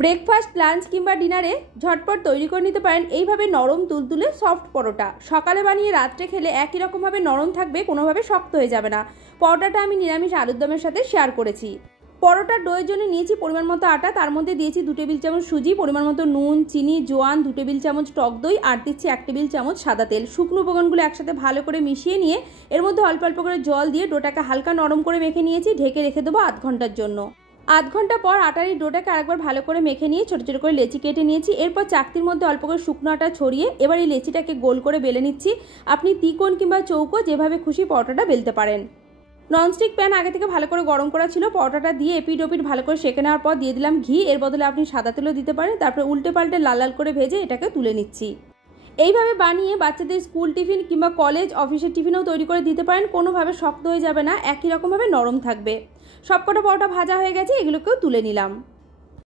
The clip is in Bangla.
ব্রেকফাস্ট, লাঞ্চ কিংবা ডিনারে ঝটপট তৈরি করে নিতে পারেন এইভাবে নরম তুলতুলে সফট পরোটা। সকালে বানিয়ে রাত্রে খেলে একই রকমভাবে নরম থাকবে, কোনোভাবে শক্ত হয়ে যাবে না। পরোটাটা আমি নিরামিষ আলুর দমের সাথে শেয়ার করেছি। পরোটার ডোয়ের জন্য নিয়েছি পরিমাণ মতো আটা, তার মধ্যে দিয়েছি 2 টেবিল চামচ সুজি, পরিমাণ মতো নুন, চিনি, জোয়ান, 2 টেবিল চামচ টক দই আর দিচ্ছি 1 টেবিল চামচ সাদা তেল। শুকনো উপকরণগুলো একসাথে ভালো করে মিশিয়ে নিয়ে এর মধ্যে অল্প অল্প করে জল দিয়ে ডোটাকে হালকা নরম করে মেখে নিয়েছি। ঢেকে রেখে দেবো আধ ঘন্টার জন্য। আধ ঘন্টা পর আটার এই ডোটাকে আরেকবার ভালো করে মেখে নিয়ে ছোটো ছোটো করে লেচি কেটে নিয়েছি। এরপর চাকতির মধ্যে অল্প করে শুকনো আটা ছড়িয়ে এবার এই লেচিটাকে গোল করে বেলে নিচ্ছি। আপনি ত্রিকোণ কিংবা চৌকো যেভাবে খুশি পরোটাটা বেলতে পারেন। ননস্টিক প্যান আগে থেকে ভালো করে গরম করা ছিল। পরোটাটা দিয়ে এপিট ওপিট ভালো করে সেঁকে নেওয়ার পর দিয়ে দিলাম ঘি। এর বদলে আপনি সাদা তেলও দিতে পারেন। তারপরে উল্টে পাল্টে লাল লাল করে ভেজে এটাকে তুলে নিচ্ছি। এইভাবে বানিয়ে বাচ্চাদের স্কুল টিফিন কিংবা কলেজ অফিসের টিফিনেও তৈরি করে দিতে পারেন। কোনোভাবে শক্ত হয়ে যাবে না, একই রকমভাবে নরম থাকবে। সবকটা পরোটা ভাজা হয়ে গেছে, এগুলোকেও তুলে নিলাম।